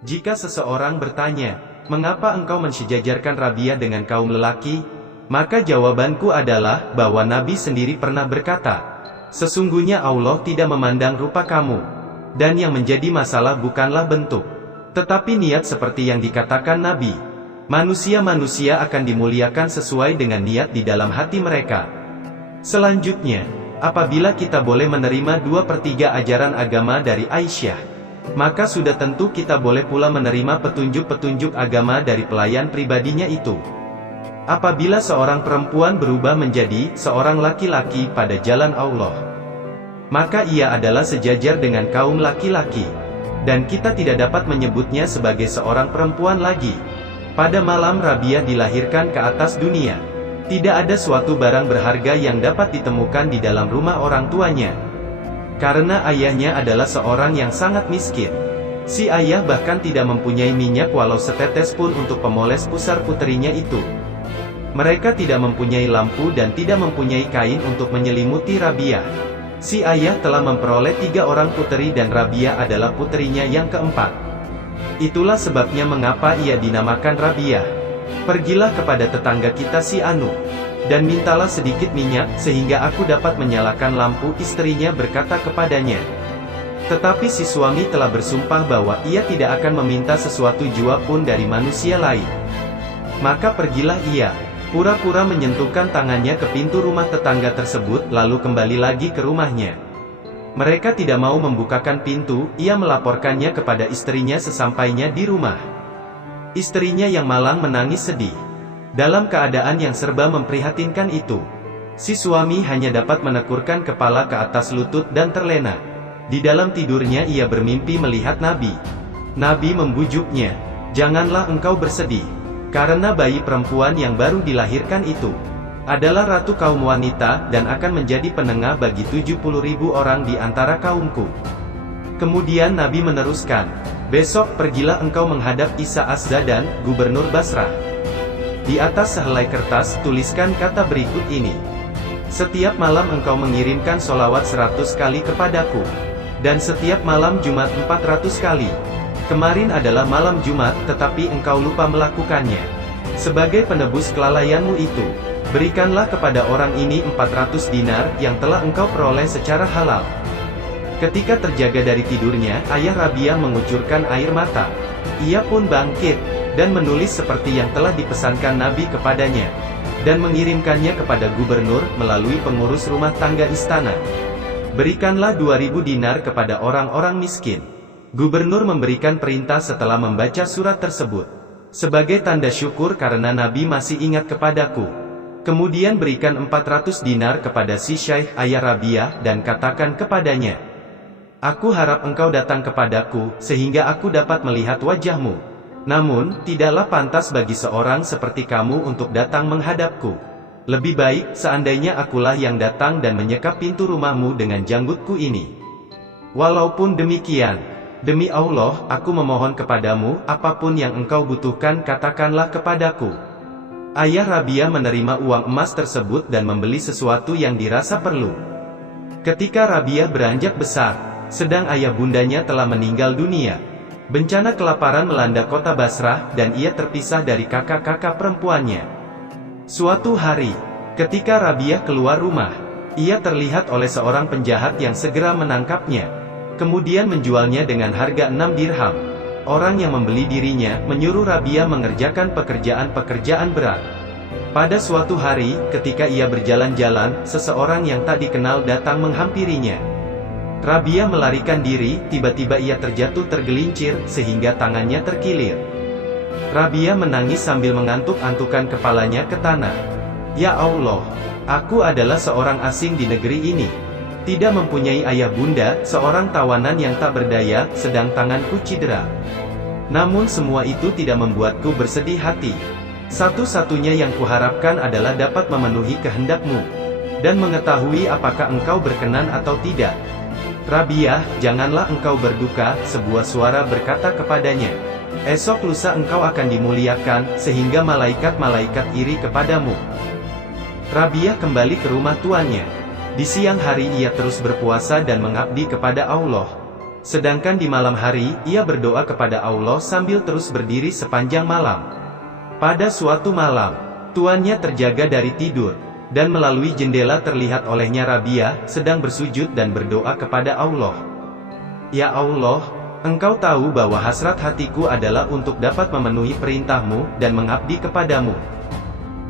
Jika seseorang bertanya, "Mengapa engkau mensejajarkan Rabiah dengan kaum lelaki?" Maka jawabanku adalah, bahwa Nabi sendiri pernah berkata, "Sesungguhnya Allah tidak memandang rupa kamu. Dan yang menjadi masalah bukanlah bentuk, tetapi niat." Seperti yang dikatakan Nabi, manusia-manusia akan dimuliakan sesuai dengan niat di dalam hati mereka. Selanjutnya, apabila kita boleh menerima 2/3 ajaran agama dari Aisyah, maka sudah tentu kita boleh pula menerima petunjuk-petunjuk agama dari pelayan pribadinya itu. Apabila seorang perempuan berubah menjadi seorang laki-laki pada jalan Allah, maka ia adalah sejajar dengan kaum laki-laki, dan kita tidak dapat menyebutnya sebagai seorang perempuan lagi. Pada malam Rabiah dilahirkan ke atas dunia, tidak ada suatu barang berharga yang dapat ditemukan di dalam rumah orang tuanya, karena ayahnya adalah seorang yang sangat miskin. Si ayah bahkan tidak mempunyai minyak walau setetes pun untuk pemoles pusar puterinya itu. Mereka tidak mempunyai lampu dan tidak mempunyai kain untuk menyelimuti Rabiah. Si ayah telah memperoleh 3 orang puteri dan Rabiah adalah puterinya yang keempat. Itulah sebabnya mengapa ia dinamakan Rabiah. "Pergilah kepada tetangga kita si Anu, dan mintalah sedikit minyak, sehingga aku dapat menyalakan lampu," istrinya berkata kepadanya. Tetapi si suami telah bersumpah bahwa ia tidak akan meminta sesuatu jua pun dari manusia lain. Maka pergilah ia, pura-pura menyentuhkan tangannya ke pintu rumah tetangga tersebut, lalu kembali lagi ke rumahnya. Mereka tidak mau membukakan pintu, ia melaporkannya kepada istrinya sesampainya di rumah. Istrinya yang malang menangis sedih. Dalam keadaan yang serba memprihatinkan itu, si suami hanya dapat menekurkan kepala ke atas lutut dan terlena. Di dalam tidurnya ia bermimpi melihat Nabi. Nabi membujuknya, "Janganlah engkau bersedih, karena bayi perempuan yang baru dilahirkan itu adalah ratu kaum wanita, dan akan menjadi penengah bagi 70.000 orang di antara kaumku." Kemudian Nabi meneruskan, "Besok pergilah engkau menghadap Isa Az-Zadan, gubernur Basrah. Di atas sehelai kertas, tuliskan kata berikut ini. Setiap malam engkau mengirimkan solawat 100 kali kepadaku. Dan setiap malam Jumat 400 kali. Kemarin adalah malam Jumat, tetapi engkau lupa melakukannya. Sebagai penebus kelalaianmu itu, berikanlah kepada orang ini 400 dinar, yang telah engkau peroleh secara halal." Ketika terjaga dari tidurnya, ayah Rabiah mengucurkan air mata. Ia pun bangkit, dan menulis seperti yang telah dipesankan Nabi kepadanya, dan mengirimkannya kepada gubernur, melalui pengurus rumah tangga istana. "Berikanlah 2.000 dinar kepada orang-orang miskin." Gubernur memberikan perintah setelah membaca surat tersebut. "Sebagai tanda syukur karena Nabi masih ingat kepadaku. Kemudian berikan 400 dinar kepada si Syekh ayah Rabiah, dan katakan kepadanya, aku harap engkau datang kepadaku, sehingga aku dapat melihat wajahmu. Namun, tidaklah pantas bagi seorang seperti kamu untuk datang menghadapku. Lebih baik, seandainya akulah yang datang dan menyekap pintu rumahmu dengan janggutku ini. Walaupun demikian, demi Allah, aku memohon kepadamu, apapun yang engkau butuhkan katakanlah kepadaku." Ayah Rabiah menerima uang emas tersebut dan membeli sesuatu yang dirasa perlu. Ketika Rabiah beranjak besar, sedang ayah bundanya telah meninggal dunia, bencana kelaparan melanda kota Basrah, dan ia terpisah dari kakak-kakak perempuannya. Suatu hari, ketika Rabiah keluar rumah, ia terlihat oleh seorang penjahat yang segera menangkapnya, kemudian menjualnya dengan harga 6 dirham. Orang yang membeli dirinya, menyuruh Rabiah mengerjakan pekerjaan-pekerjaan berat. Pada suatu hari, ketika ia berjalan-jalan, seseorang yang tak dikenal datang menghampirinya. Rabiah melarikan diri, tiba-tiba ia terjatuh tergelincir, sehingga tangannya terkilir. Rabiah menangis sambil mengantuk-antukan kepalanya ke tanah. "Ya Allah, aku adalah seorang asing di negeri ini. Tidak mempunyai ayah bunda, seorang tawanan yang tak berdaya, sedang tanganku cedera. Namun semua itu tidak membuatku bersedih hati. Satu-satunya yang kuharapkan adalah dapat memenuhi kehendakmu, dan mengetahui apakah engkau berkenan atau tidak." "Rabiah, janganlah engkau berduka," sebuah suara berkata kepadanya. "Esok lusa engkau akan dimuliakan, sehingga malaikat-malaikat iri kepadamu." Rabiah kembali ke rumah tuannya. Di siang hari ia terus berpuasa dan mengabdi kepada Allah. Sedangkan di malam hari, ia berdoa kepada Allah sambil terus berdiri sepanjang malam. Pada suatu malam, tuannya terjaga dari tidur, dan melalui jendela terlihat olehnya Rabiah sedang bersujud dan berdoa kepada Allah. Ya Allah, Engkau tahu bahwa hasrat hatiku adalah untuk dapat memenuhi perintah-Mu dan mengabdi kepadamu.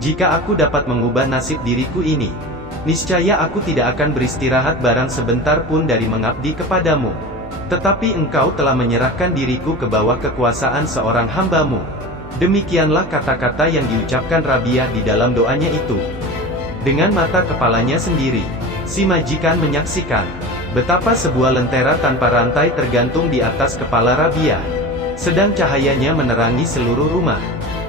Jika aku dapat mengubah nasib diriku ini, niscaya aku tidak akan beristirahat barang sebentar pun dari mengabdi kepadamu. Tetapi Engkau telah menyerahkan diriku ke bawah kekuasaan seorang hamba-Mu. Demikianlah kata-kata yang diucapkan Rabiah di dalam doanya itu. Dengan mata kepalanya sendiri, si majikan menyaksikan betapa sebuah lentera tanpa rantai tergantung di atas kepala Rabiah, sedang cahayanya menerangi seluruh rumah.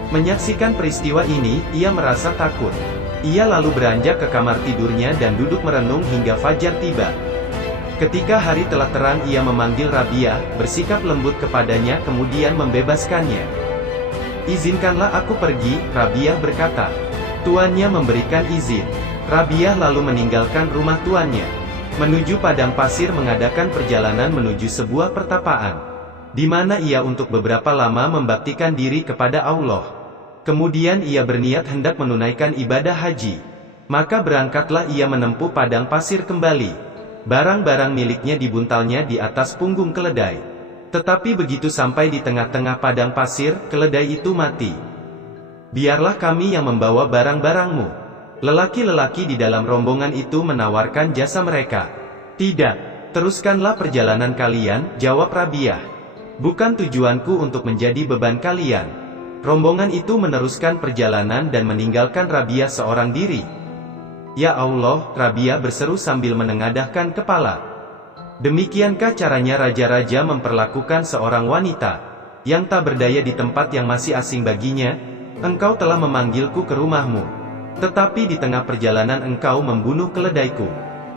Menyaksikan peristiwa ini, ia merasa takut. Ia lalu beranjak ke kamar tidurnya dan duduk merenung hingga fajar tiba. Ketika hari telah terang, ia memanggil Rabiah, bersikap lembut kepadanya kemudian membebaskannya. "Izinkanlah aku pergi," Rabiah berkata. Tuannya memberikan izin. Rabiah lalu meninggalkan rumah tuannya, menuju padang pasir mengadakan perjalanan menuju sebuah pertapaan, di mana ia untuk beberapa lama membaktikan diri kepada Allah. Kemudian ia berniat hendak menunaikan ibadah haji. Maka berangkatlah ia menempuh padang pasir kembali. Barang-barang miliknya dibuntalnya di atas punggung keledai. Tetapi begitu sampai di tengah-tengah padang pasir, keledai itu mati. "Biarlah kami yang membawa barang-barangmu." Lelaki-lelaki di dalam rombongan itu menawarkan jasa mereka. "Tidak, teruskanlah perjalanan kalian," jawab Rabiah. "Bukan tujuanku untuk menjadi beban kalian." Rombongan itu meneruskan perjalanan dan meninggalkan Rabiah seorang diri. "Ya Allah," Rabiah berseru sambil menengadahkan kepala. "Demikiankah caranya raja-raja memperlakukan seorang wanita yang tak berdaya di tempat yang masih asing baginya? Engkau telah memanggilku ke rumahmu, tetapi di tengah perjalanan engkau membunuh keledaiku,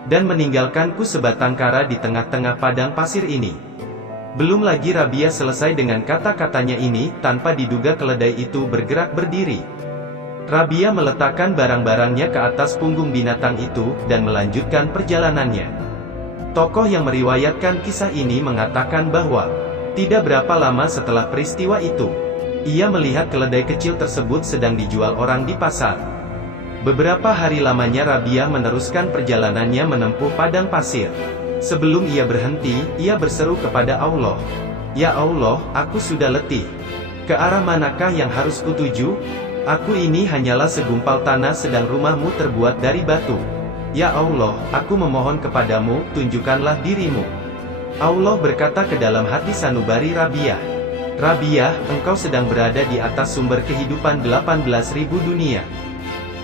dan meninggalkanku sebatang kara di tengah-tengah padang pasir ini." Belum lagi Rabiah selesai dengan kata-katanya ini, tanpa diduga keledai itu bergerak berdiri. Rabiah meletakkan barang-barangnya ke atas punggung binatang itu, dan melanjutkan perjalanannya. Tokoh yang meriwayatkan kisah ini mengatakan bahwa, tidak berapa lama setelah peristiwa itu, ia melihat keledai kecil tersebut sedang dijual orang di pasar. Beberapa hari lamanya Rabiah meneruskan perjalanannya menempuh padang pasir. Sebelum ia berhenti, ia berseru kepada Allah, "Ya Allah, aku sudah letih. Ke arah manakah yang harus kutuju? Aku ini hanyalah segumpal tanah sedang rumahmu terbuat dari batu. Ya Allah, aku memohon kepadamu, tunjukkanlah dirimu." Allah berkata ke dalam hati sanubari Rabiah, "Rabiah, engkau sedang berada di atas sumber kehidupan 18.000 dunia.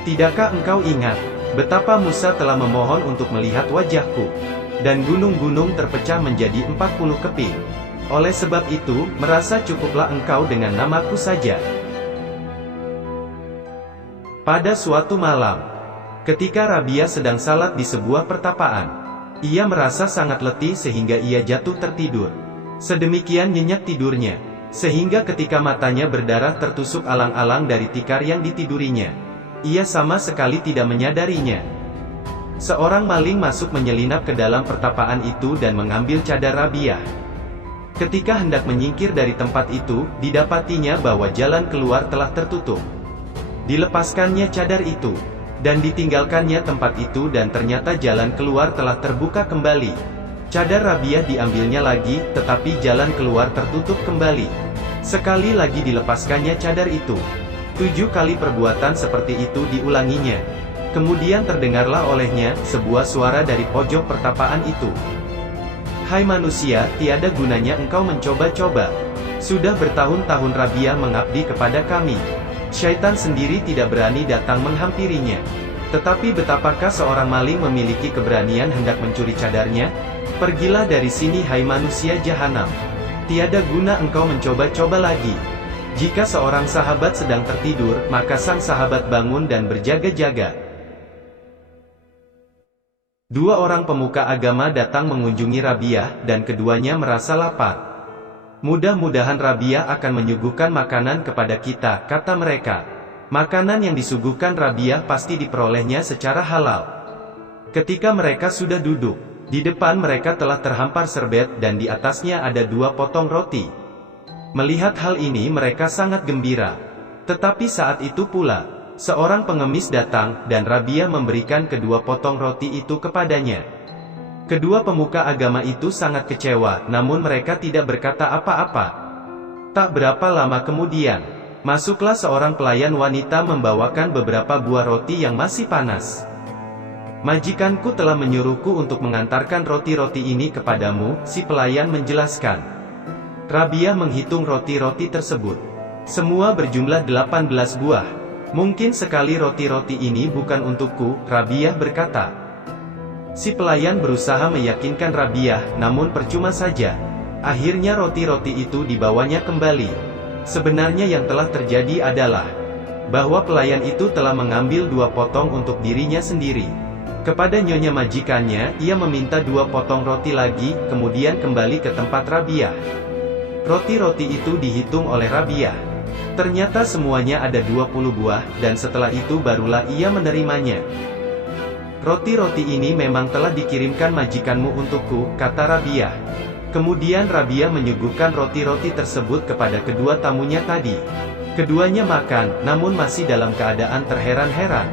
Tidakkah engkau ingat betapa Musa telah memohon untuk melihat wajahku, dan gunung-gunung terpecah menjadi 40 keping? Oleh sebab itu, merasa cukuplah engkau dengan namaku saja." Pada suatu malam, ketika Rabiah sedang salat di sebuah pertapaan, ia merasa sangat letih sehingga ia jatuh tertidur. Sedemikian nyenyak tidurnya, sehingga ketika matanya berdarah tertusuk alang-alang dari tikar yang ditidurinya, ia sama sekali tidak menyadarinya. Seorang maling masuk menyelinap ke dalam pertapaan itu dan mengambil cadar Rabiah. Ketika hendak menyingkir dari tempat itu, didapatinya bahwa jalan keluar telah tertutup. Dilepaskannya cadar itu, dan ditinggalkannya tempat itu, dan ternyata jalan keluar telah terbuka kembali. Cadar Rabiah diambilnya lagi, tetapi jalan keluar tertutup kembali. Sekali lagi dilepaskannya cadar itu. 7 kali perbuatan seperti itu diulanginya. Kemudian terdengarlah olehnya sebuah suara dari pojok pertapaan itu. "Hai manusia, tiada gunanya engkau mencoba-coba. Sudah bertahun-tahun Rabiah mengabdi kepada kami. Syaitan sendiri tidak berani datang menghampirinya. Tetapi betapakah seorang maling memiliki keberanian hendak mencuri cadarnya? Pergilah dari sini hai manusia jahanam. Tiada guna engkau mencoba-coba lagi." Jika seorang sahabat sedang tertidur, maka sang sahabat bangun dan berjaga-jaga. 2 orang pemuka agama datang mengunjungi Rabiah, dan keduanya merasa lapar. "Mudah-mudahan Rabiah akan menyuguhkan makanan kepada kita," kata mereka. Makanan yang disuguhkan Rabiah pasti diperolehnya secara halal. Ketika mereka sudah duduk, Di depan mereka telah terhampar serbet dan di atasnya ada 2 potong roti. Melihat hal ini mereka sangat gembira. Tetapi saat itu pula, seorang pengemis datang dan Rabiah memberikan kedua potong roti itu kepadanya. Kedua pemuka agama itu sangat kecewa, namun mereka tidak berkata apa-apa. Tak berapa lama kemudian, masuklah seorang pelayan wanita membawakan beberapa buah roti yang masih panas. "Majikanku telah menyuruhku untuk mengantarkan roti-roti ini kepadamu," si pelayan menjelaskan. Rabiah menghitung roti-roti tersebut. Semua berjumlah 18 buah. "Mungkin sekali roti-roti ini bukan untukku," Rabiah berkata. Si pelayan berusaha meyakinkan Rabiah, namun percuma saja. Akhirnya roti-roti itu dibawanya kembali. Sebenarnya yang telah terjadi adalah bahwa pelayan itu telah mengambil 2 potong untuk dirinya sendiri. Kepada nyonya majikannya, ia meminta 2 potong roti lagi, kemudian kembali ke tempat Rabiah. Roti-roti itu dihitung oleh Rabiah. Ternyata semuanya ada 20 buah, dan setelah itu barulah ia menerimanya. "Roti-roti ini memang telah dikirimkan majikanmu untukku," kata Rabiah. Kemudian Rabiah menyuguhkan roti-roti tersebut kepada kedua tamunya tadi. Keduanya makan, namun masih dalam keadaan terheran-heran.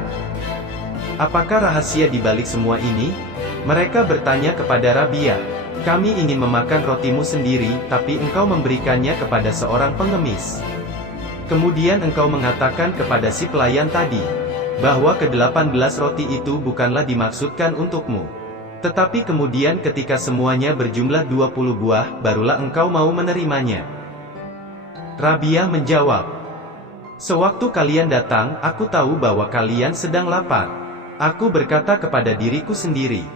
"Apakah rahasia di balik semua ini?" mereka bertanya kepada Rabiah. "Kami ingin memakan rotimu sendiri, tapi engkau memberikannya kepada seorang pengemis. Kemudian engkau mengatakan kepada si pelayan tadi, bahwa ke-18 roti itu bukanlah dimaksudkan untukmu. Tetapi kemudian ketika semuanya berjumlah 20 buah, barulah engkau mau menerimanya." Rabiah menjawab, "Sewaktu kalian datang, aku tahu bahwa kalian sedang lapar. Aku berkata kepada diriku sendiri,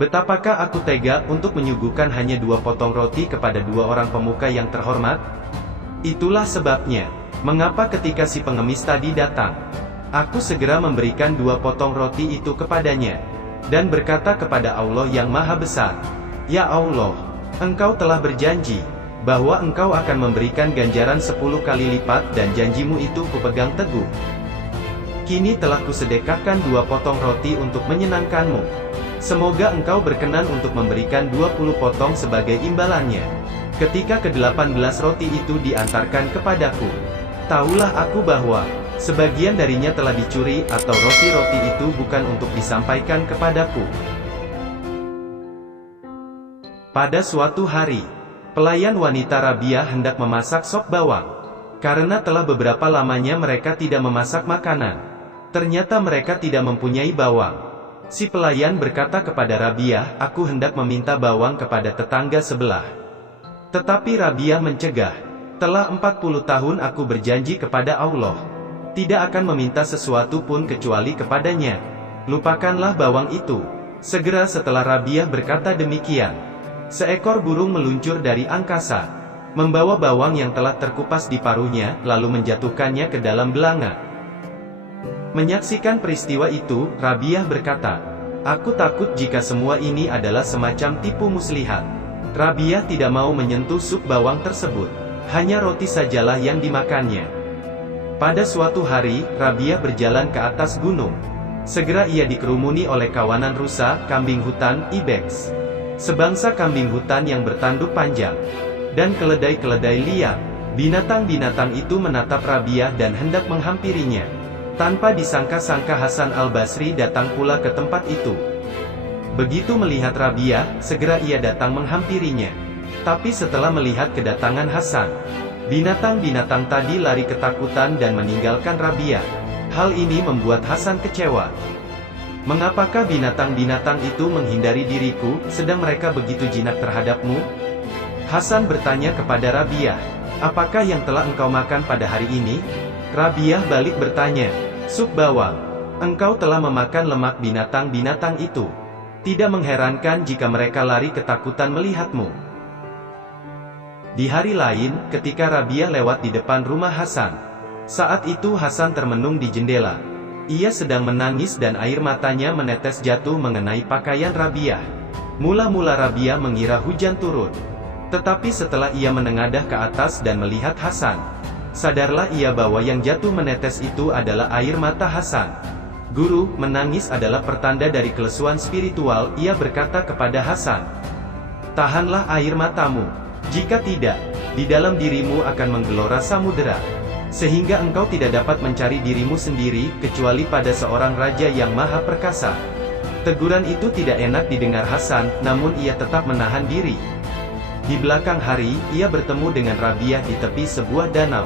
betapakah aku tega untuk menyuguhkan hanya 2 potong roti kepada 2 orang pemuka yang terhormat? Itulah sebabnya, mengapa ketika si pengemis tadi datang, aku segera memberikan 2 potong roti itu kepadanya, dan berkata kepada Allah yang Maha Besar, 'Ya Allah, Engkau telah berjanji, bahwa Engkau akan memberikan ganjaran 10 kali lipat dan janjimu itu kupegang teguh. Kini telah kusedekahkan 2 potong roti untuk menyenangkanmu. Semoga Engkau berkenan untuk memberikan 20 potong sebagai imbalannya.' Ketika ke-18 roti itu diantarkan kepadaku, tahulah aku bahwa sebagian darinya telah dicuri atau roti-roti itu bukan untuk disampaikan kepadaku." Pada suatu hari, pelayan wanita Rabiah hendak memasak sop bawang. Karena telah beberapa lamanya mereka tidak memasak makanan. Ternyata mereka tidak mempunyai bawang. Si pelayan berkata kepada Rabiah, "Aku hendak meminta bawang kepada tetangga sebelah." Tetapi Rabiah mencegah. "Telah 40 tahun aku berjanji kepada Allah, tidak akan meminta sesuatu pun kecuali kepadanya. Lupakanlah bawang itu." Segera setelah Rabiah berkata demikian, seekor burung meluncur dari angkasa, membawa bawang yang telah terkupas di paruhnya, lalu menjatuhkannya ke dalam belanga. Menyaksikan peristiwa itu, Rabiah berkata, "Aku takut jika semua ini adalah semacam tipu muslihat." Rabiah tidak mau menyentuh sup bawang tersebut. Hanya roti sajalah yang dimakannya. Pada suatu hari, Rabiah berjalan ke atas gunung. Segera ia dikerumuni oleh kawanan rusa, kambing hutan, ibex. Sebangsa kambing hutan yang bertanduk panjang. Dan keledai-keledai liar. Binatang-binatang itu menatap Rabiah dan hendak menghampirinya. Tanpa disangka-sangka Hasan al-Basri datang pula ke tempat itu. Begitu melihat Rabiah, segera ia datang menghampirinya. Tapi setelah melihat kedatangan Hasan, binatang-binatang tadi lari ketakutan dan meninggalkan Rabiah. Hal ini membuat Hasan kecewa. "Mengapakah binatang-binatang itu menghindari diriku, sedang mereka begitu jinak terhadapmu?" Hasan bertanya kepada Rabiah, "Apakah yang telah engkau makan pada hari ini?" Rabiah balik bertanya, "Sup bawang. Engkau telah memakan lemak binatang-binatang itu. Tidak mengherankan jika mereka lari ketakutan melihatmu." Di hari lain, ketika Rabiah lewat di depan rumah Hasan. Saat itu Hasan termenung di jendela. Ia sedang menangis dan air matanya menetes jatuh mengenai pakaian Rabiah. Mula-mula Rabiah mengira hujan turun. Tetapi setelah ia menengadah ke atas dan melihat Hasan, sadarlah ia bahwa yang jatuh menetes itu adalah air mata Hasan. Guru, menangis adalah pertanda dari kelesuan spiritual, ia berkata kepada Hasan. Tahanlah air matamu. Jika tidak, di dalam dirimu akan menggelora samudera. Sehingga engkau tidak dapat mencari dirimu sendiri, kecuali pada seorang raja yang maha perkasa. Teguran itu tidak enak didengar Hasan, namun ia tetap menahan diri. Di belakang hari, ia bertemu dengan Rabiah di tepi sebuah danau.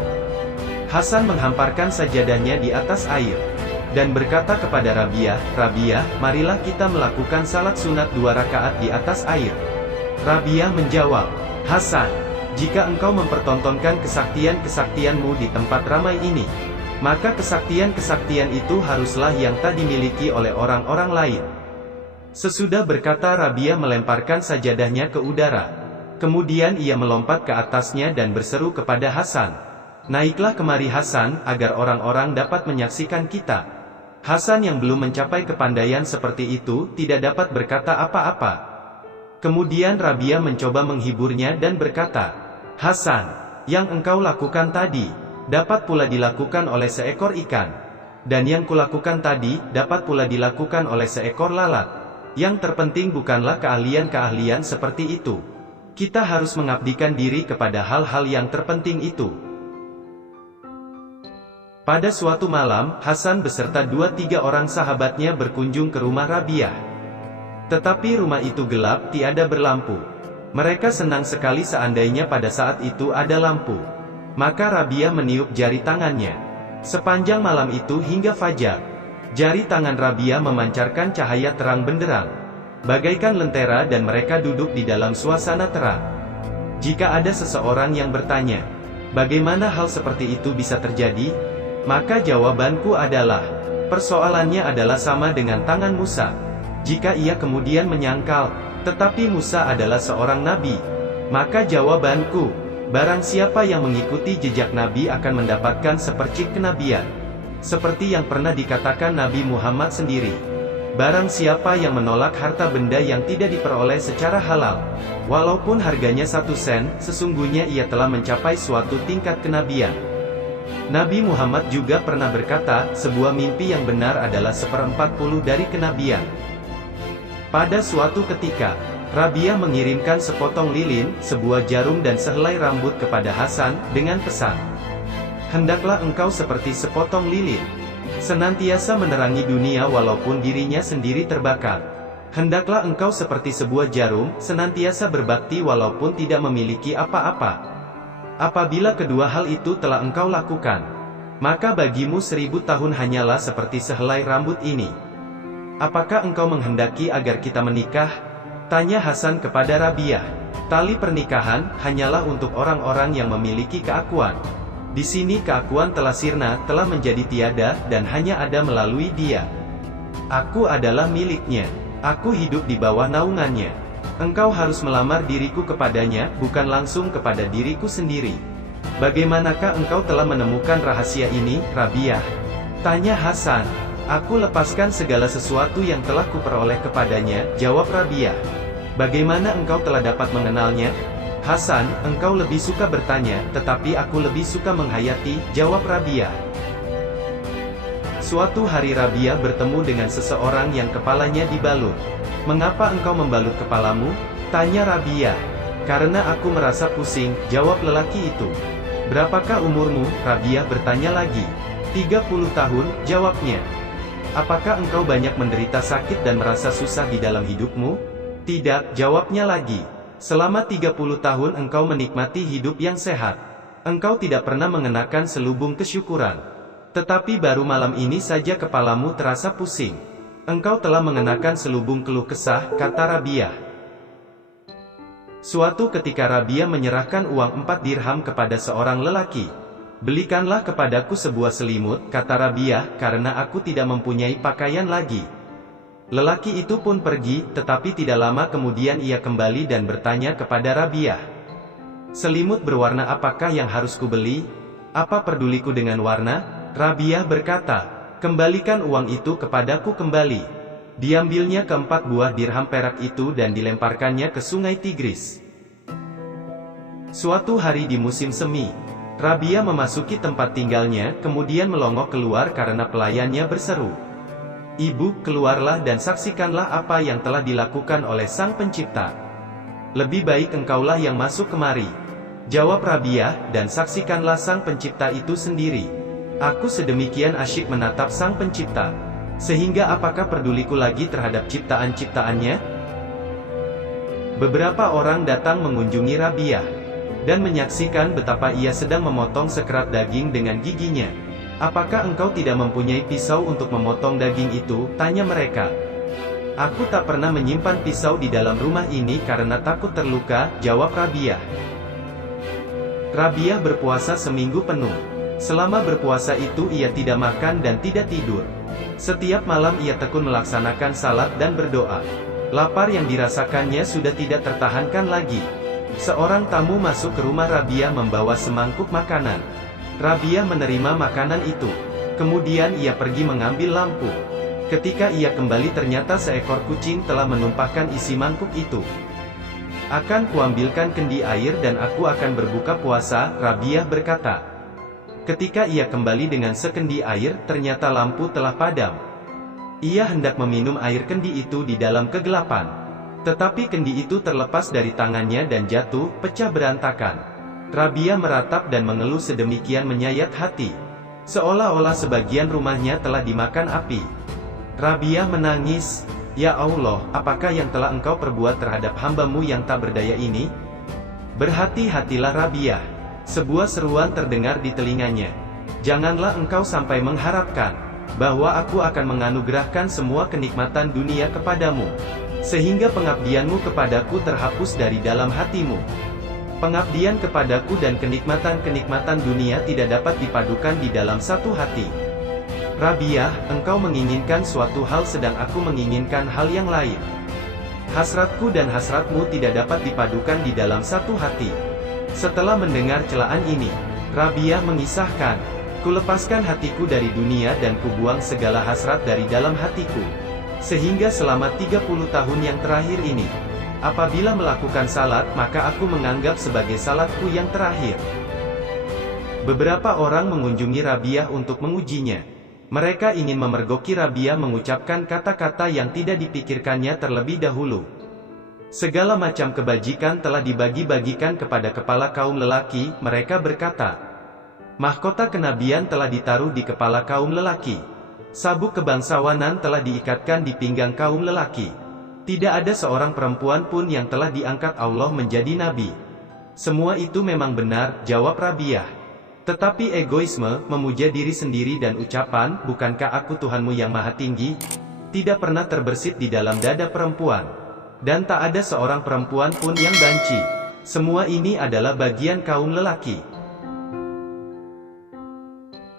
Hasan menghamparkan sajadahnya di atas air, dan berkata kepada Rabiah, Rabiah, marilah kita melakukan salat sunat 2 rakaat di atas air. Rabiah menjawab, Hasan, jika engkau mempertontonkan kesaktian-kesaktianmu di tempat ramai ini, maka kesaktian-kesaktian itu haruslah yang tak dimiliki oleh orang-orang lain. Sesudah berkata Rabiah melemparkan sajadahnya ke udara. Kemudian ia melompat ke atasnya dan berseru kepada Hasan, naiklah kemari Hasan, agar orang-orang dapat menyaksikan kita. Hasan yang belum mencapai kepandaian seperti itu, tidak dapat berkata apa-apa. Kemudian Rabiah mencoba menghiburnya dan berkata, Hasan, yang engkau lakukan tadi, dapat pula dilakukan oleh seekor ikan. Dan yang kulakukan tadi, dapat pula dilakukan oleh seekor lalat. Yang terpenting bukanlah keahlian-keahlian seperti itu. Kita harus mengabdikan diri kepada hal-hal yang terpenting itu. Pada suatu malam, Hasan beserta 2-3 orang sahabatnya berkunjung ke rumah Rabiah. Tetapi rumah itu gelap, tiada berlampu. Mereka senang sekali seandainya pada saat itu ada lampu. Maka Rabiah meniup jari tangannya. Sepanjang malam itu hingga fajar, jari tangan Rabiah memancarkan cahaya terang benderang, bagaikan lentera, dan mereka duduk di dalam suasana terang. Jika ada seseorang yang bertanya, bagaimana hal seperti itu bisa terjadi? Maka jawabanku adalah, persoalannya adalah sama dengan tangan Musa. Jika ia kemudian menyangkal, tetapi Musa adalah seorang nabi, maka jawabanku, barang siapa yang mengikuti jejak nabi akan mendapatkan sepercik kenabian. Seperti yang pernah dikatakan Nabi Muhammad sendiri, barang siapa yang menolak harta benda yang tidak diperoleh secara halal, walaupun harganya 1 sen, sesungguhnya ia telah mencapai suatu tingkat kenabian. Nabi Muhammad juga pernah berkata, sebuah mimpi yang benar adalah 1/40 dari kenabian. Pada suatu ketika, Rabiah mengirimkan sepotong lilin, sebuah jarum dan sehelai rambut kepada Hasan, dengan pesan, hendaklah engkau seperti sepotong lilin, senantiasa menerangi dunia walaupun dirinya sendiri terbakar. Hendaklah engkau seperti sebuah jarum, senantiasa berbakti walaupun tidak memiliki apa-apa. Apabila kedua hal itu telah engkau lakukan, maka bagimu 1000 tahun hanyalah seperti sehelai rambut ini. Apakah engkau menghendaki agar kita menikah? Tanya Hasan kepada Rabiah. Tali pernikahan hanyalah untuk orang-orang yang memiliki keakuan. Di sini keakuan telah sirna, telah menjadi tiada, dan hanya ada melalui dia. Aku adalah miliknya. Aku hidup di bawah naungannya. Engkau harus melamar diriku kepadanya, bukan langsung kepada diriku sendiri. Bagaimanakah engkau telah menemukan rahasia ini, Rabiah? Tanya Hasan. Aku lepaskan segala sesuatu yang telah kuperoleh kepadanya, jawab Rabiah. Bagaimana engkau telah dapat mengenalnya? Hasan, engkau lebih suka bertanya, tetapi aku lebih suka menghayati, jawab Rabiah. Suatu hari Rabiah bertemu dengan seseorang yang kepalanya dibalut. Mengapa engkau membalut kepalamu? Tanya Rabiah. Karena aku merasa pusing, jawab lelaki itu. Berapakah umurmu? Rabiah bertanya lagi. 30 tahun, jawabnya. Apakah engkau banyak menderita sakit dan merasa susah di dalam hidupmu? Tidak, jawabnya lagi. Selama 30 tahun engkau menikmati hidup yang sehat. Engkau tidak pernah mengenakan selubung kesyukuran. Tetapi baru malam ini saja kepalamu terasa pusing. Engkau telah mengenakan selubung keluh kesah, kata Rabiah. Suatu ketika Rabiah menyerahkan uang 4 dirham kepada seorang lelaki. Belikanlah kepadaku sebuah selimut, kata Rabiah, karena aku tidak mempunyai pakaian lagi. Lelaki itu pun pergi, tetapi tidak lama kemudian ia kembali dan bertanya kepada Rabiah. Selimut berwarna apakah yang harus kubeli? Apa peduliku dengan warna? Rabiah berkata, kembalikan uang itu kepadaku kembali. Diambilnya ke-4 buah dirham perak itu dan dilemparkannya ke sungai Tigris. Suatu hari di musim semi, Rabiah memasuki tempat tinggalnya, kemudian melongok keluar karena pelayannya berseru. Ibu, keluarlah dan saksikanlah apa yang telah dilakukan oleh Sang Pencipta. Lebih baik engkaulah yang masuk kemari. Jawab Rabiah, dan saksikanlah Sang Pencipta itu sendiri. Aku sedemikian asyik menatap Sang Pencipta, sehingga apakah peduliku lagi terhadap ciptaan-ciptaannya? Beberapa orang datang mengunjungi Rabiah, dan menyaksikan betapa ia sedang memotong sekerat daging dengan giginya. Apakah engkau tidak mempunyai pisau untuk memotong daging itu? Tanya mereka. Aku tak pernah menyimpan pisau di dalam rumah ini karena takut terluka, jawab Rabiah. Rabiah berpuasa seminggu penuh. Selama berpuasa itu ia tidak makan dan tidak tidur. Setiap malam ia tekun melaksanakan salat dan berdoa. Lapar yang dirasakannya sudah tidak tertahankan lagi. Seorang tamu masuk ke rumah Rabiah membawa semangkuk makanan. Rabiah menerima makanan itu. Kemudian ia pergi mengambil lampu. Ketika ia kembali ternyata seekor kucing telah menumpahkan isi mangkuk itu. Akan kuambilkan kendi air dan aku akan berbuka puasa, Rabiah berkata. Ketika ia kembali dengan sekendi air, ternyata lampu telah padam. Ia hendak meminum air kendi itu di dalam kegelapan. Tetapi kendi itu terlepas dari tangannya dan jatuh, pecah berantakan. Rabiah meratap dan mengeluh sedemikian menyayat hati. Seolah-olah sebagian rumahnya telah dimakan api. Rabiah menangis, "Ya Allah, apakah yang telah engkau perbuat terhadap hamba-Mu yang tak berdaya ini?" Berhati-hatilah Rabiah. Sebuah seruan terdengar di telinganya. "Janganlah engkau sampai mengharapkan bahwa aku akan menganugerahkan semua kenikmatan dunia kepadamu, sehingga pengabdianmu kepadaku terhapus dari dalam hatimu." Pengabdian kepadaku dan kenikmatan-kenikmatan dunia tidak dapat dipadukan di dalam satu hati. Rabiah, engkau menginginkan suatu hal sedang aku menginginkan hal yang lain. Hasratku dan hasratmu tidak dapat dipadukan di dalam satu hati. Setelah mendengar celaan ini, Rabiah mengisahkan, "Kulepaskan hatiku dari dunia dan kubuang segala hasrat dari dalam hatiku. Sehingga selama 30 tahun yang terakhir ini, apabila melakukan salat, maka aku menganggap sebagai salatku yang terakhir." Beberapa orang mengunjungi Rabiah untuk mengujinya. Mereka ingin memergoki Rabiah mengucapkan kata-kata yang tidak dipikirkannya terlebih dahulu. Segala macam kebajikan telah dibagi-bagikan kepada kepala kaum lelaki, mereka berkata. Mahkota kenabian telah ditaruh di kepala kaum lelaki. Sabuk kebangsawanan telah diikatkan di pinggang kaum lelaki. Tidak ada seorang perempuan pun yang telah diangkat Allah menjadi nabi. Semua itu memang benar, jawab Rabiah. Tetapi egoisme, memuja diri sendiri dan ucapan, "Bukankah aku Tuhanmu yang maha tinggi?" tidak pernah terbersit di dalam dada perempuan. Dan tak ada seorang perempuan pun yang banci. Semua ini adalah bagian kaum lelaki.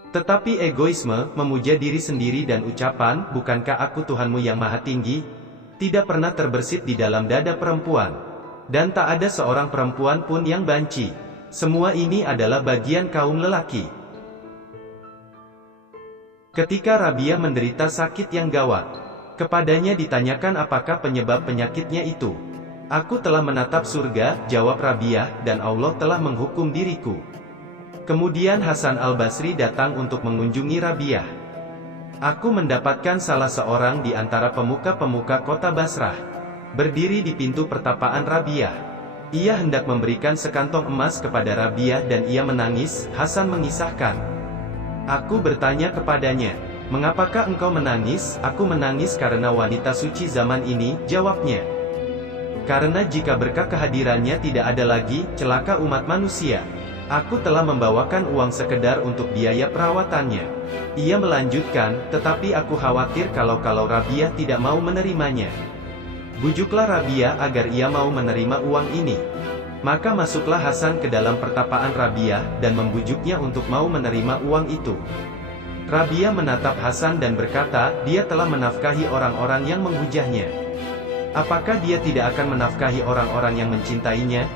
Tetapi egoisme, memuja diri sendiri dan ucapan, "Bukankah aku Tuhanmu yang maha tinggi?" tidak pernah terbersit di dalam dada perempuan. Dan tak ada seorang perempuan pun yang banci. Semua ini adalah bagian kaum lelaki. Ketika Rabiah menderita sakit yang gawat, kepadanya ditanyakan apakah penyebab penyakitnya itu. "Aku telah menatap surga," jawab Rabiah, "dan Allah telah menghukum diriku." Kemudian Hasan al-Basri datang untuk mengunjungi Rabiah. "Aku mendapatkan salah seorang di antara pemuka-pemuka kota Basrah berdiri di pintu pertapaan Rabiah. Ia hendak memberikan sekantong emas kepada Rabiah dan ia menangis." Hasan mengisahkan. "Aku bertanya kepadanya, 'Mengapakah engkau menangis?' 'Aku menangis karena wanita suci zaman ini,' jawabnya. 'Karena jika berkah kehadirannya tidak ada lagi, celaka umat manusia. Aku telah membawakan uang sekedar untuk biaya perawatannya.' Ia melanjutkan, 'Tetapi aku khawatir kalau Rabiah tidak mau menerimanya. Bujuklah Rabiah agar ia mau menerima uang ini.' Maka masuklah Hasan ke dalam pertapaan Rabiah, dan membujuknya untuk mau menerima uang itu. Rabiah menatap Hasan dan berkata, 'Dia telah menafkahi orang-orang yang menghujahnya. Apakah dia tidak akan menafkahi orang-orang yang mencintainya?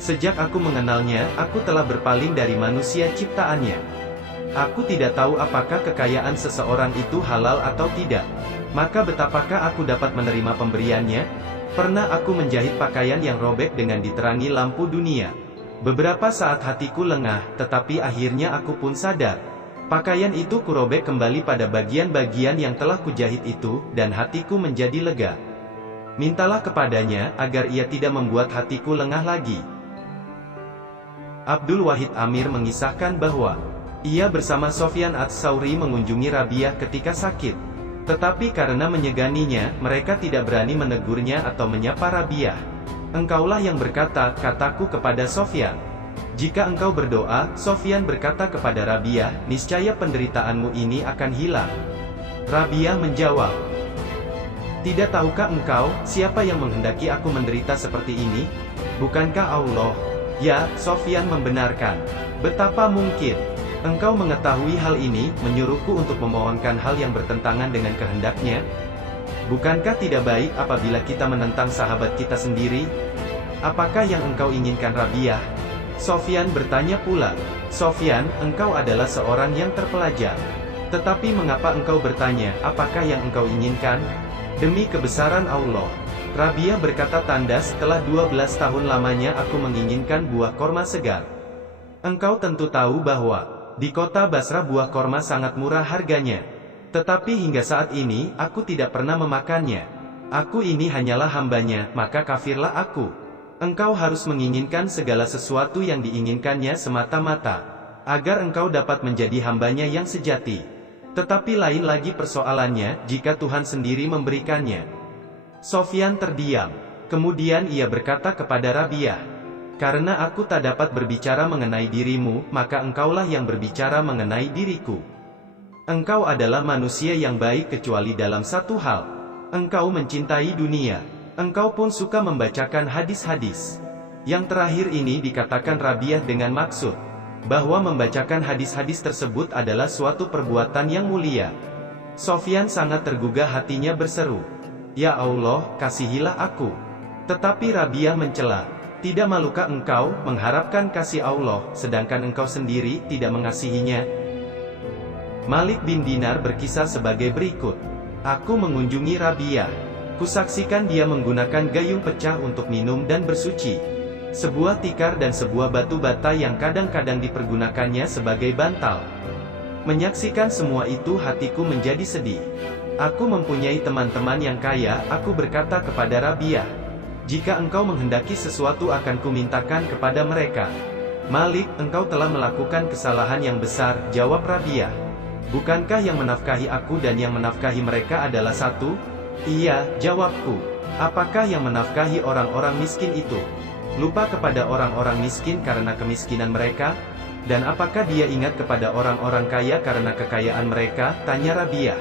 Sejak aku mengenalnya, aku telah berpaling dari manusia ciptaannya. Aku tidak tahu apakah kekayaan seseorang itu halal atau tidak. Maka betapakah aku dapat menerima pemberiannya? Pernah aku menjahit pakaian yang robek dengan diterangi lampu dunia. Beberapa saat hatiku lengah, tetapi akhirnya aku pun sadar Pakaian itu kurobek kembali pada bagian-bagian yang telah kujahit itu, dan hatiku menjadi lega. Mintalah kepadanya, agar ia tidak membuat hatiku lengah lagi. Abdul Wahid Amir mengisahkan bahwa ia bersama Sofyan Ats-Tsauri mengunjungi Rabiah ketika sakit. Tetapi karena menyeganinya, mereka tidak berani menegurnya atau menyapa Rabiah. Engkaulah yang berkata, kataku kepada Sofyan. Jika engkau berdoa, Sofyan berkata kepada Rabiah, niscaya penderitaanmu ini akan hilang. Rabiah menjawab, tidak tahukah engkau, siapa yang menghendaki aku menderita seperti ini? Bukankah Allah? Ya, Sofyan membenarkan. Betapa mungkin engkau mengetahui hal ini, menyuruhku untuk memohonkan hal yang bertentangan dengan kehendaknya? Bukankah tidak baik apabila kita menentang sahabat kita sendiri? Apakah yang engkau inginkan Rabiah? Sofyan bertanya pula, Sofyan, engkau adalah seorang yang terpelajar. Tetapi mengapa engkau bertanya, apakah yang engkau inginkan? Demi kebesaran Allah. Rabiah berkata, tanda setelah 12 tahun lamanya aku menginginkan buah korma segar. Engkau tentu tahu bahwa di kota Basra buah korma sangat murah harganya. Tetapi hingga saat ini, aku tidak pernah memakannya. Aku ini hanyalah hambanya, maka kafirlah aku. Engkau harus menginginkan segala sesuatu yang diinginkannya semata-mata, agar engkau dapat menjadi hambanya yang sejati. Tetapi lain lagi persoalannya, jika Tuhan sendiri memberikannya. Sofyan terdiam. Kemudian ia berkata kepada Rabiah, karena aku tak dapat berbicara mengenai dirimu, maka engkaulah yang berbicara mengenai diriku. Engkau adalah manusia yang baik kecuali dalam satu hal. Engkau mencintai dunia. Engkau pun suka membacakan hadis-hadis. Yang terakhir ini dikatakan Rabiah dengan maksud bahwa membacakan hadis-hadis tersebut adalah suatu perbuatan yang mulia. Sofyan sangat tergugah, hatinya berseru, ya Allah, kasihilah aku. Tetapi Rabiah mencela, tidak malukah engkau mengharapkan kasih Allah, sedangkan engkau sendiri tidak mengasihinya? Malik bin Dinar berkisah sebagai berikut. Aku mengunjungi Rabiah. Kusaksikan dia menggunakan gayung pecah untuk minum dan bersuci, sebuah tikar dan sebuah batu bata yang kadang-kadang dipergunakannya sebagai bantal. Menyaksikan semua itu hatiku menjadi sedih. Aku mempunyai teman-teman yang kaya, aku berkata kepada Rabiah, jika engkau menghendaki sesuatu akan kumintakan kepada mereka. Malik, engkau telah melakukan kesalahan yang besar, jawab Rabiah. Bukankah yang menafkahi aku dan yang menafkahi mereka adalah satu? Iya, jawabku. Apakah yang menafkahi orang-orang miskin itu lupa kepada orang-orang miskin karena kemiskinan mereka? Dan apakah dia ingat kepada orang-orang kaya karena kekayaan mereka? Tanya Rabiah.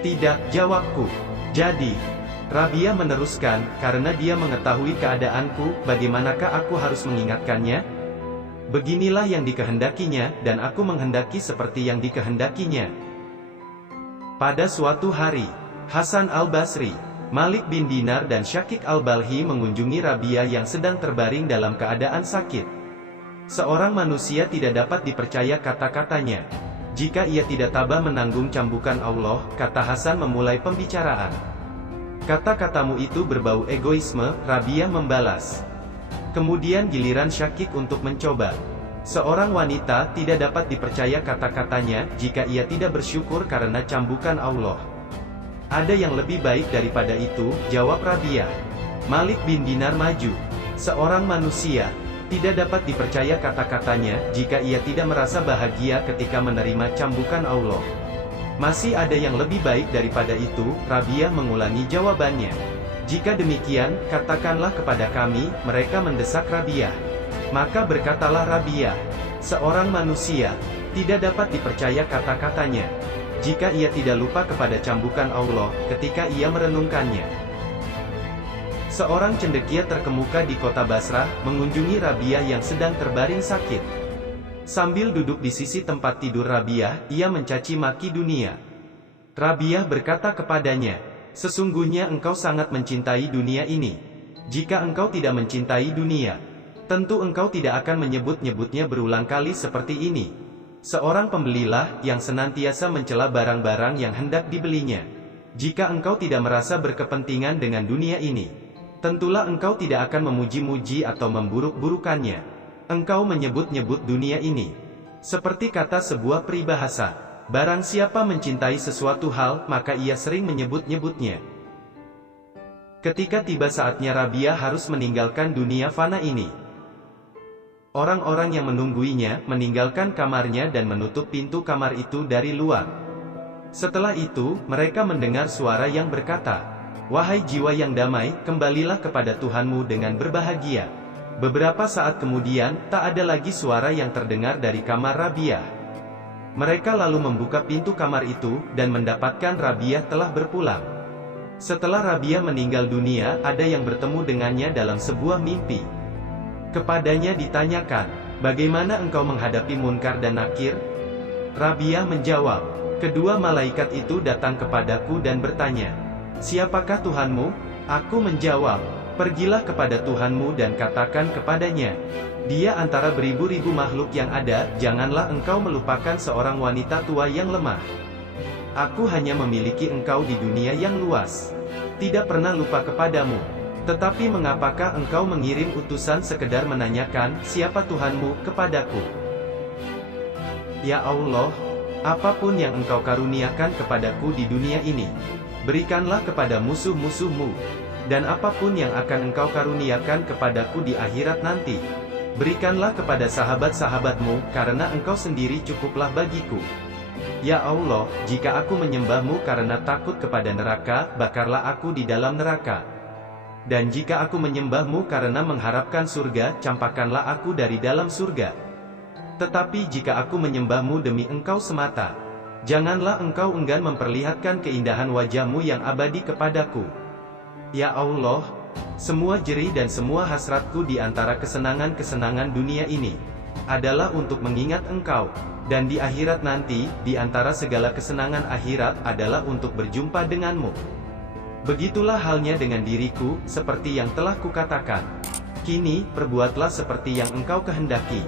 Tidak, jawabku. Jadi, Rabiah meneruskan, karena dia mengetahui keadaanku, bagaimanakah aku harus mengingatkannya? Beginilah yang dikehendakinya, dan aku menghendaki seperti yang dikehendakinya. Pada suatu hari, Hasan al-Basri, Malik bin Dinar dan Syakik al-Balhi mengunjungi Rabiah yang sedang terbaring dalam keadaan sakit. Seorang manusia tidak dapat dipercaya kata-katanya jika ia tidak tabah menanggung cambukan Allah, kata Hasan memulai pembicaraan. Kata-katamu itu berbau egoisme, Rabiah membalas. Kemudian giliran Syakik untuk mencoba. Seorang wanita tidak dapat dipercaya kata-katanya jika ia tidak bersyukur karena cambukan Allah. Ada yang lebih baik daripada itu, jawab Rabiah. Malik bin Dinar maju. Seorang manusia tidak dapat dipercaya kata-katanya jika ia tidak merasa bahagia ketika menerima cambukan Allah. Masih ada yang lebih baik daripada itu, Rabiah mengulangi jawabannya. Jika demikian, katakanlah kepada kami, mereka mendesak Rabiah. Maka berkatalah Rabiah, seorang manusia tidak dapat dipercaya kata-katanya jika ia tidak lupa kepada cambukan Allah ketika ia merenungkannya. Seorang cendekia terkemuka di kota Basrah mengunjungi Rabiah yang sedang terbaring sakit. Sambil duduk di sisi tempat tidur Rabiah, ia mencaci maki dunia. Rabiah berkata kepadanya, sesungguhnya engkau sangat mencintai dunia ini. Jika engkau tidak mencintai dunia, tentu engkau tidak akan menyebut-nyebutnya berulang kali seperti ini. Seorang pembelilah yang senantiasa mencela barang-barang yang hendak dibelinya. Jika engkau tidak merasa berkepentingan dengan dunia ini, tentulah engkau tidak akan memuji-muji atau memburuk-burukannya. Engkau menyebut-nyebut dunia ini. Seperti kata sebuah peribahasa, barang siapa mencintai sesuatu hal, maka ia sering menyebut-nyebutnya. Ketika tiba saatnya Rabiah harus meninggalkan dunia fana ini, orang-orang yang menungguinya meninggalkan kamarnya dan menutup pintu kamar itu dari luar. Setelah itu, mereka mendengar suara yang berkata, "Wahai jiwa yang damai, kembalilah kepada Tuhanmu dengan berbahagia." Beberapa saat kemudian, tak ada lagi suara yang terdengar dari kamar Rabiah. Mereka lalu membuka pintu kamar itu, dan mendapatkan Rabiah telah berpulang. Setelah Rabiah meninggal dunia, ada yang bertemu dengannya dalam sebuah mimpi. Kepadanya ditanyakan, "Bagaimana engkau menghadapi Munkar dan Nakir?" Rabiah menjawab, "Kedua malaikat itu datang kepadaku dan bertanya, 'Siapakah Tuhanmu?' Aku menjawab, 'Pergilah kepada Tuhanmu dan katakan kepadanya, Dia antara beribu-ribu makhluk yang ada, janganlah engkau melupakan seorang wanita tua yang lemah. Aku hanya memiliki engkau di dunia yang luas. Tidak pernah lupa kepadamu. Tetapi mengapakah engkau mengirim utusan sekedar menanyakan, siapa Tuhanmu, kepadaku? Ya Allah, apapun yang engkau karuniakan kepadaku di dunia ini, berikanlah kepada musuh-musuhmu. Dan apapun yang akan engkau karuniakan kepadaku di akhirat nanti, berikanlah kepada sahabat-sahabatmu, karena engkau sendiri cukuplah bagiku. Ya Allah, jika aku menyembahmu karena takut kepada neraka, bakarlah aku di dalam neraka. Dan jika aku menyembahmu karena mengharapkan surga, campakkanlah aku dari dalam surga. Tetapi jika aku menyembahmu demi engkau semata, janganlah engkau enggan memperlihatkan keindahan wajahmu yang abadi kepadaku. Ya Allah, semua jerih dan semua hasratku di antara kesenangan-kesenangan dunia ini, adalah untuk mengingat engkau, dan di akhirat nanti, di antara segala kesenangan akhirat adalah untuk berjumpa denganmu. Begitulah halnya dengan diriku, seperti yang telah kukatakan. Kini, perbuatlah seperti yang engkau kehendaki.